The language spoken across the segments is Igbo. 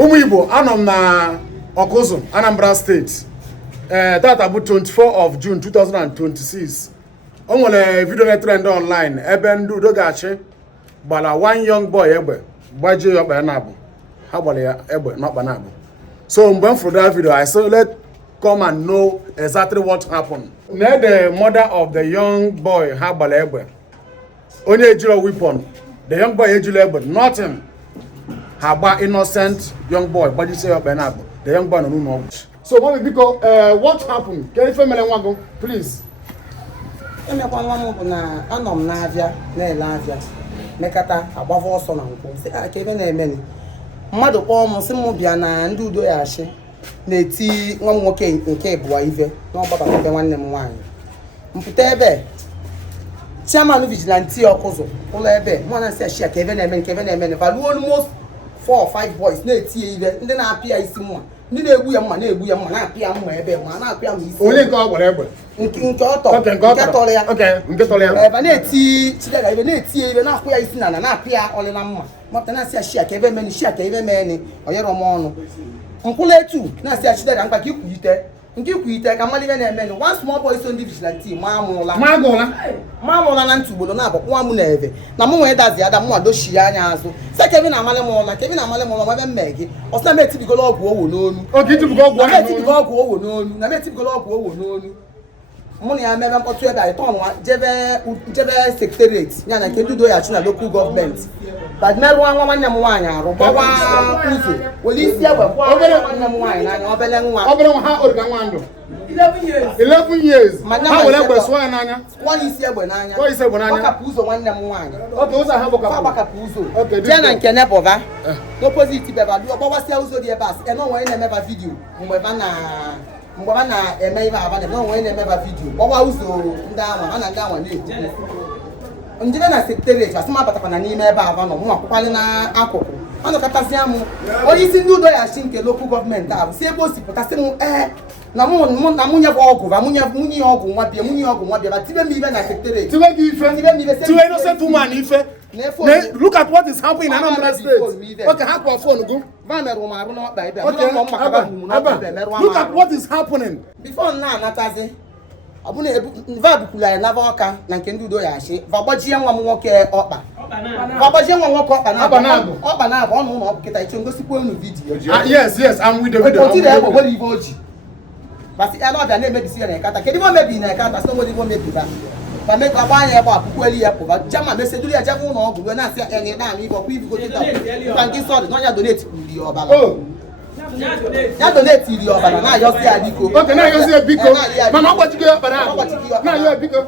Umibo, anam na Okozo, Anambra State. That about 24 of June 2026. Onwere video trend online. Eben do gache. Bala one young boy ebe. Baje yob anabu. How about ya ebe not banabu. So when for that video, I said let come and know exactly what happened. Now the mother of the young boy habal ebe. Only a weapon. The young boy ejule ebe. Nothing. Haba innocent young boy. Baje say yob anabu. The young boy no know. So because what happened? Can you family want please? Emekwa nwa m bụ na anọ m n'avịa na-ele avịa mekata agbava ọsọ na nkwụ sị ka ebe na-eme ni mmadụ kpọọ m sị m bịa na ndị udo ya achị na-eti nwa m nwoke nke ịbụwa ive na ọgbabata ebe nwanne m nwaanyị mpụta ebe chairman vigilante ọkụzụ ụlọ ebe mụ na-asị ashia ka ebe na-eme ni valuo almost 4 or 5 boys na-eti ive ndị na-apịa isi mma ndị na-egbu ya mma na-apịa mma ebe ma na-apịa m isi onye nke ọ gwara egbe nke ọtọ nke tọrọ ya nke tọrọ ya ebe na-eti chidega ebe na-eti ebe na-akwụ ya isi na na-apịa ọlịla mma mapụta na-asị ya shia ka ebe meni shia ka ebe meni oyere m ọnụ mkwụla etu na-asị ya chidega mkpa ka ikwuite ka mmadụ ibe na-emeni one small boy so ndị vigilante ma amụla na ntị ugboro na-abụ nwa m na-ebe na mụ nwee dazi ada mụ adochi ya anya azụ sị ka ebe na-amalị m ụla ka ebe na-amalị m ụla ma ebe mme gị ọsọ na etibigolo ọgwụ owo n'onu na metibigolo ọgwụ owo n'onu mụ na ya mebe mkpọtụ ebe anyị tọnwa jebe secretariat ya na nke ndị udo ya chi na local gọọmenti badmerụwa nwa nwanne m nwaanyị arụ gbawa ụzọ were isi egbe kwa nwanne m nwaanyị n'anya obere nwa ha origa nwa ndụ 11 years ha were egbe sụọ ya n'anya kwa isi egbe n'anya gbakapụ ụzọ nwanne m nwaanyị ụzọ ha gbakapụ ụzọ jee na nke nebọva n'opposite beba duo gbawasịa ụzọ dị ebe a sị ene onwe na-emeba vidiyo mgbe ba na-eme ibe aba na onwe na-emeba vidiyo gbawa ụzọ ndị anwa ha na ndị anwa na-ekwu njebe na secretariat asị m abatakwana n'ime ebe aba nọ mụ akwụkwalị n'akụkụ anọkọtasịa m onye isi ndị udo ya chi nke lokal gọọmenti ahụ si ebe o si pụtasị m na mụnye bụ ọgwụ ba munye ya ọgwụ nwa bịa ba tibe m ibe na secretariat tiwe innocent woman ife look at what is happening in Anambra State. Okay, how about phone go? Look at what is happening. Before now, Natazi, abuna vabukula na voka na nke ndị udo ya ashi vabojie nwa m nwoke ọkpa na abụ ọnụ ụlọ ọkụkịta iche ngosikwa unu vidiyo yes I'm with the video basi ela ọbịa na-emebisi ya na ekata kedu ibe mebi na ekata so nwere ibe mebi ba ba me ka gbanye ebe akwụkwọ eli ya pụba jama meseduru ya jebe ụlọ ọgwụ na-asị ya nye naanị ibe ọkwa ibigo tịta ka nke sọdị na onye donate iri ọbara ya donate iri ọbara na-ayọsi ya biko oke na-ayọsi ya biko mana ọ gbachigo ya ọbara na-ayọ ya biko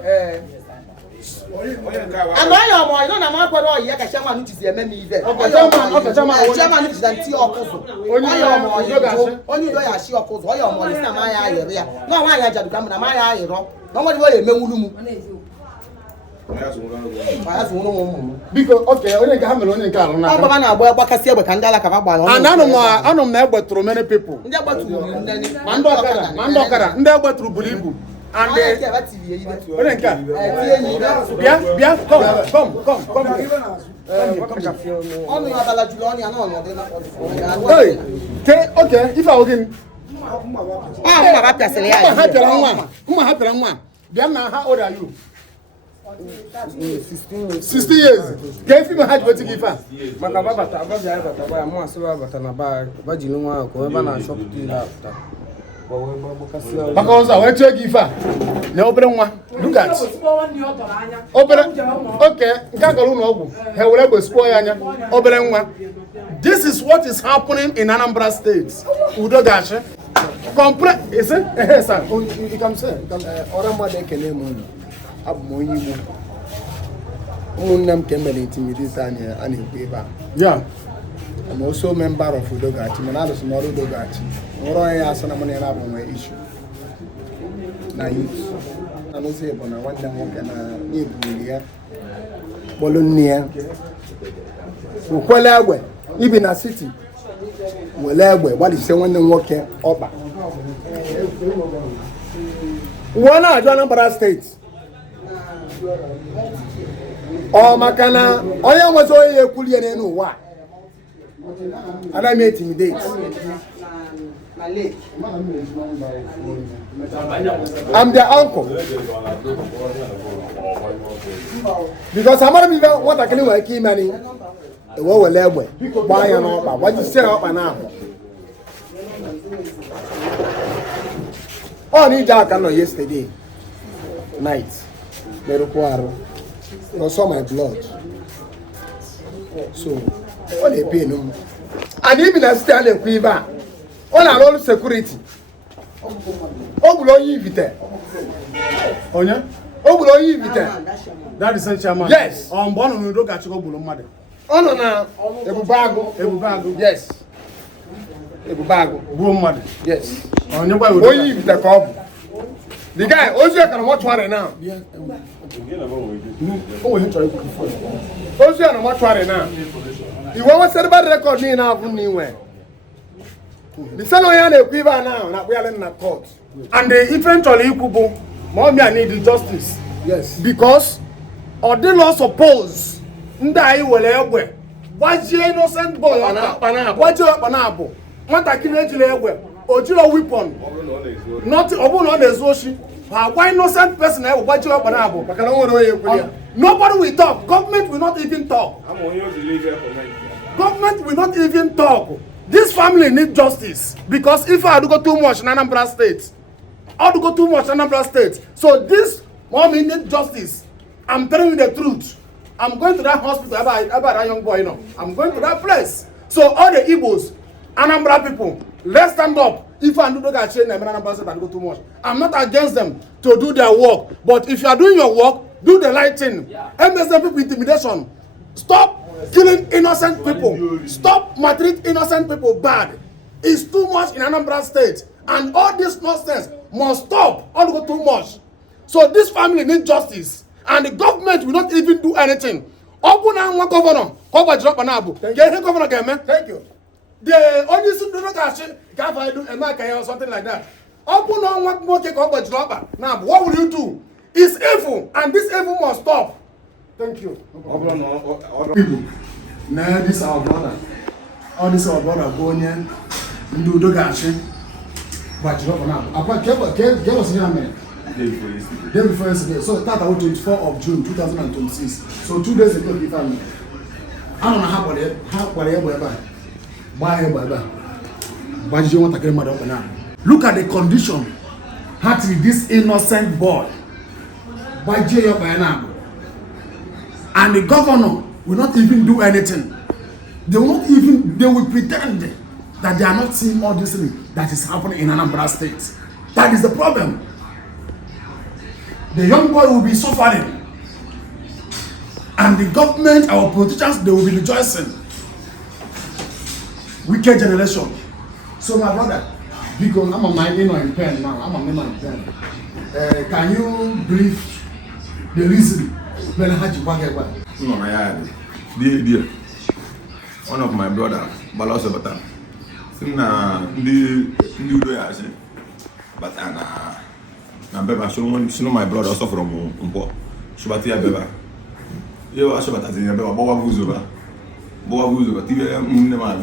ama ya ọmọ ịnọ na ma kwere ọyị ya ka chairman jizi eme m ibe chairman jizi na ntị ọkụzụ onye udo ya shi ọkụzụ onye ọmọ isi na ma ya ayịrị ya na nwaanyị ajaduka m na ma ya ayịrọ na nwa dịbo ya emenwulu m biko oke onye nke ha mere onye nke alụ na ọgbaba na-agba agbakasị egbe ka ndị alakaba gbara anụ m na egbetụrụ many people ndị egbetụrụ ma ndị ọkara ndị egbetụrụ buru ibu and bịa okay ife ahụ gị mma ha pịara nwa bịa na ha old are you 16 years ka efi ma ha ji weti gị ife a maka babata ababịa abata gbaya mụ asị babata na ba jiri nwa ahụ ka ebe a na-achọpụta ile apụta maka ọzọ wee tụọ gị ife a na obere nwa look at obere oke nke a gara ụlọ ọgwụ ha were egbe spụọ ya anya obere nwa this is what is happening in Anambra State udo gachi ọrụ mmadụ ekele m unu abụ m onye Igbo ụmụnne m ka emere intimidate anyị a na-ekwu ebe a I'm also a member of Udogachi. I'm not a small Udogachi. I'm not a small issue. Na youth. I'm not saying that one day we can need here. Bologna. Ukwelagwe. Even a city. Welagwe. What is saying when they walk here? Opa. One of Anambra State. Oh, Makana. I am was only a Kulian why. And I may intimidate. I'm their uncle. Because I'm not even what I can do with key money. The war will let me. Why and all? What you say up and now? Oh, need that kind of yesterday night. I saw my blood. So, what they pay no. And even I stand in Quiver. On our own security. Oh, below you, Vita. Oh, yeah? Oh, below you, Vita. That is a chairman. Yes. On one of the dog at your mother. Oh, no, no. Ebubago. Yes. Ebubago. Woman. Yes. On your way with you, Vita Cobb. The guy also can watch one now. Oh, he's trying to also can watch one now. You want to set about record me now from anywhere. The son of Yana Quiver now, not we are in a court. And they eventually Kubo, mommy, I need the justice. Yes. Because or they not suppose Ndai will ever. What's your innocent boy? What's your panabo? What I can actually or your weapon? Not open on the Zoshi. Why innocent person ever watch your panabo? Nobody will talk. Government will not even talk. Government will not even talk. This family need justice because if I do go too much in Anambra State, I do go too much in Anambra State. So this mommy need justice. I'm telling you the truth. I'm going to that hospital about that young boy, you know. I'm going to that place. So all the Igbos, Anambra people, let's stand up. If I do not change them in Anambra State and go too much, I'm not against them to do their work. But if you are doing your work, do the right thing. MSM people intimidation. Stop killing innocent people. Stop maltreating innocent people bad. It's too much in Anambra State. And all this nonsense must stop. All go too much. So this family needs justice. And the government will not even do anything. Open and one governor. Thank you. The only do not actually do a mark or something like that. Open on one more cake over dropper. Now, what will you do? It's evil, and this evil must stop. Thank you. People, now this is our brother. All this is our brother Bonian. Do the gashi. But you don't know. Give us your name. Day before yesterday. So that was 24 of June 2026. So 2 days ago, if I'm I don't know how look at the condition. Hattie, this innocent boy. And the governor will not even do anything. They will pretend that they are not seeing all this thing that is happening in Anambra State. That is the problem. The young boy will be suffering. And the government, our politicians, they will be rejoicing. Wicked generation. So my brother, because I'm a minor in pen now, I'm a minor in pen. Can you brief the reason when I had you back at No, my yard. Dear. One of my brother, Balos of Batan. Sina, the but Beba, she know my brother also from Umpo. Shubatia Beba. You are sure that in a Boa Buzuba. Boa Buzuba, Tia Munema,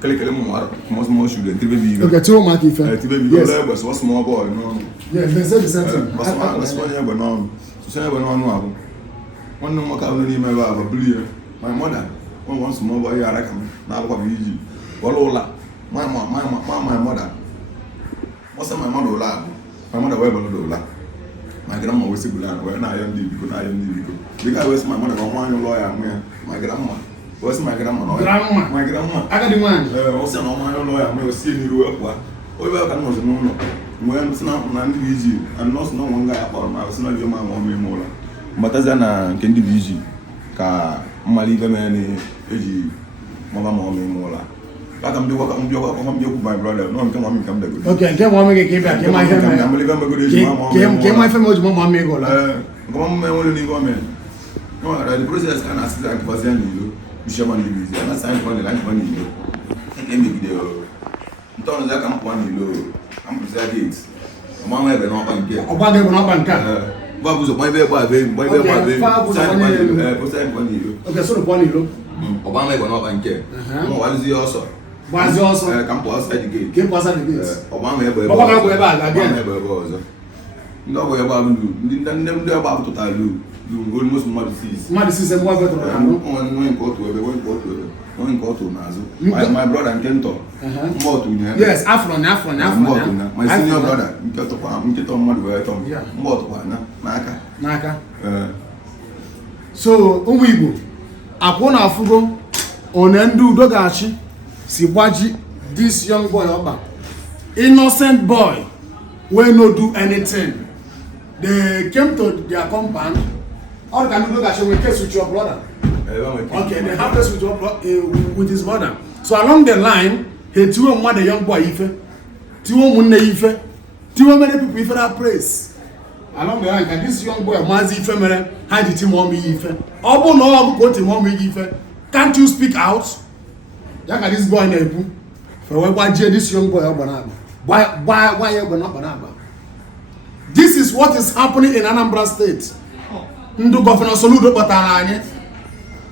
Kalikalemo, most more sugar, TV. Look at you, Marty. TV was one small boy, no. Yes, they said the same thing. That's why I went on. To say, I went on. One no more company, my father, my mother, one small boy, I reckon, now what we do. Walola, my mother. What's my mother? My mother, where Lola. My grandma was sick when I am because I am because my mother was one lawyer. My grandma was my grandma. My grandma. I got the man. Was no lawyer. I was seeing you up. Oh, you can know. When it's not easy, and not no one guy about my was not your mom or me more. But as an can be easy. Car Maliga man, Mama more. But I'm doing my brother. No, I'm coming come back. Okay, come on, get back. Came my family, mamma. Come on, only woman. No, the process can assist like was you. You shall want to be there. I signed for the line for you. Came with the Don't that come one you. I'm preserved. Mamma, I don't want to get. Babu's my baby, okay, so the one you. Obama go not bank. What is your also? Was also come outside the gate. Came outside the gate. Obama go back again. No way about you. Didn't them do about to tell you. You almost Madisys. Madisys and what better. One go to Nazo. My brother and Kento. Yes, Afron. My senior brother, Mketo Madu, Naka. So, Uwibo, Akona Afugo, Onendu Dogachi, Siwaji, this young boy Oba, innocent boy, will not do anything. They came to their compound. All can do Dogachi will case with your brother. Okay, they have this with his mother. So along the line, he threw one the young boy Ife, threw many people Ife that praise. Along the line, and this young boy Mazi Ife mere had the team on me Ife. Obo no go to mom Ife. Can't you speak out? Look at this boy Nebu. For why this young boy Obanaba? Why you gonna Obanaba? This is what is happening in Anambra State. Ndu Governor Soludo Batalanye.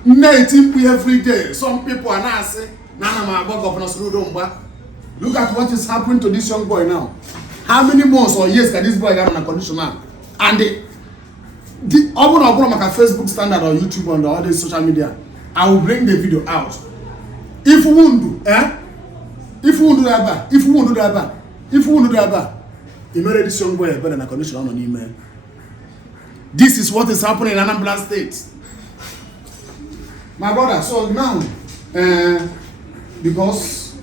19 every day. Some people are now saying, Nana Governor Soludo Mba. Look at what is happening to this young boy now. How many months or years can this boy get on a conditional? And the open like a Facebook standard or YouTube on the other social media. I will bring the video out. If we won't do, if we won't do that, he made this young boy better than a conditional on email. This is what is happening in Anambra State. My brother, so now, because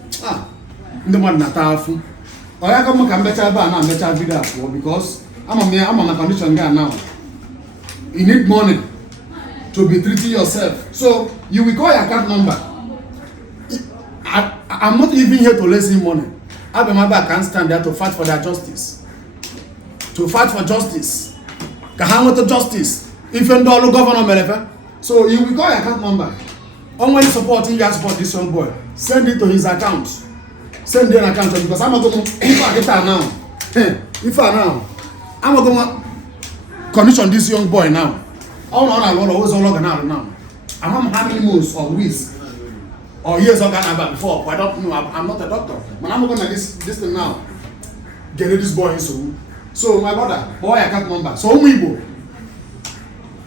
the man not powerful. I come better video because I'm on a condition guy now. You need money to be treating yourself. So you will call your account number. I'm not even here to listen money. I can't stand there to fight for their justice. To fight for justice. Kahamoto justice. If you don't governor, so you will call your account number. When supporting you support this young boy, send it to his account. Send the account because I'm going to I'm going to condition this young boy now. All now. I'm how many months or weeks or years ago before. I don't know. I'm not a doctor, but I'm going to this thing now. Get this boy in so my brother, boy account number. So Umibo,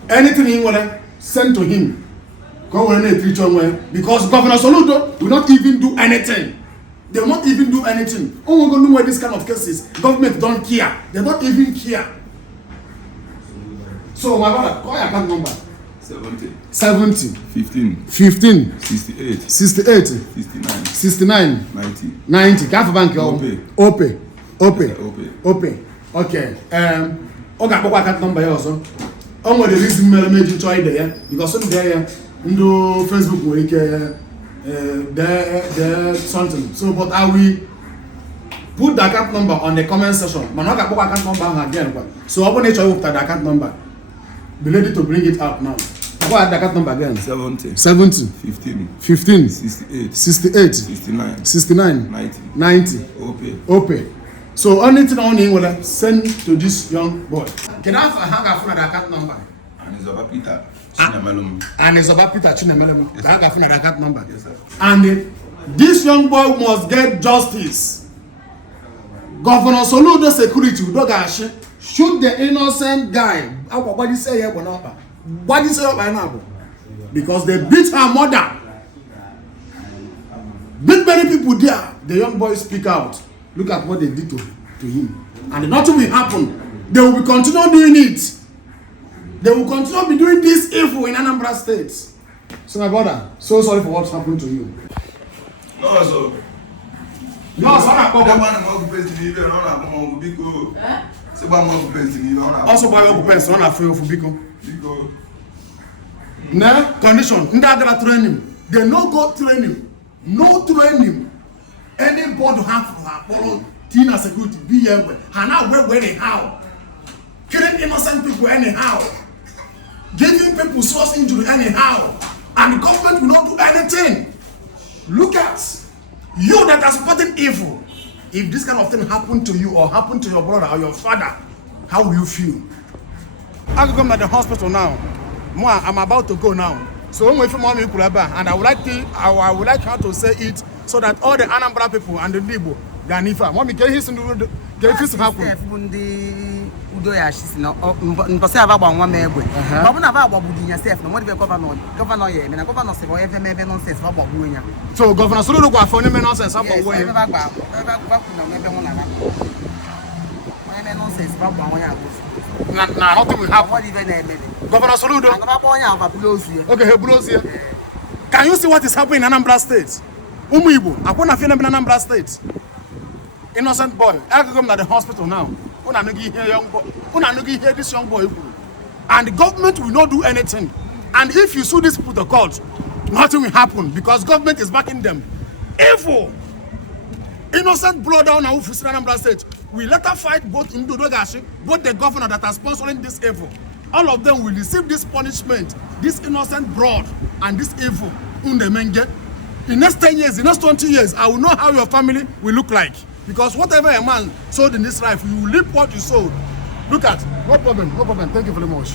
anything he want, send to him. Go and treat you because Governor Soludo will not even do anything. They will not even do anything. Oh, we're going to know why this kind of cases. Government don't care. They don't even care. So my brother, call your account number. 70 15 68 69 90. Calf bank open. Okay. Okay, account number here also. The reason me join there because some there no Facebook will there something. So but I will put the account number on the comment section. But not account number again. So I want to show the account number. Be ready to bring it up now. What the account number again? 70 15 68 69 90. Okay. So only thing only will send to this young boy. Can I hang up the account number? And it's about Peter. And it's about Peter Chinemelum. Hang up the account number. Yes, sir. And this young boy must get justice. Governor Soludo security Dogashi shoot the innocent guy. What do you say here? What do you say right now? Because they beat her mother. Beat many people there. The young boy speak out. Look at what they did to him. And nothing will happen. They will continue doing it. They will continue be doing this evil in Anambra State. So my brother, so sorry for what's happened to you. No, so. No, sorry. Also by your parents, one for Biko. Now, condition, Ndagara training. They no go training. No training. Anybody have to follow Tina security be here. And now we're anyhow. Killing innocent people anyhow. Giving people source injury anyhow. And the government will not do anything. Look at you that are supporting evil. If this kind of thing happened to you or happened to your brother or your father, how will you feel? I'll come at the hospital now. I'm about to go now. So if mommy and I would like her to say it so that all the Anambra people and the Igbo Ganifa. Mommy, can you happen? Udo ya shisi na mbose ava gba nwa megbe ba bu na ava agbabu di yourself no what the governor ye me na governor se boy even me nonsense ba gbabu nya so governor Soludo go afọ ni me nonsense ba gbabu nya ba ku na me be ho na me nonsense ba gbabu nya na nothing will happen what even na me Governor Soludo na ba nya ava blows here okay he blows here can you see what is happening in Anambra State Umu Igbo akwona fe na Anambra State innocent boy I go to the hospital now. Hear this young boy, and the government will not do anything. And if you sue these people to court, nothing will happen because government is backing them. Evil, innocent blood down now for Anambra State. We let her fight both Ndodogashi, both the governor that are sponsoring this evil. All of them will receive this punishment, this innocent blood and this evil. In the next 10 years, in the next 20 years, I will know how your family will look like. Because whatever a man sowed in this life, you will reap what you sowed. Look at, no problem, thank you very much.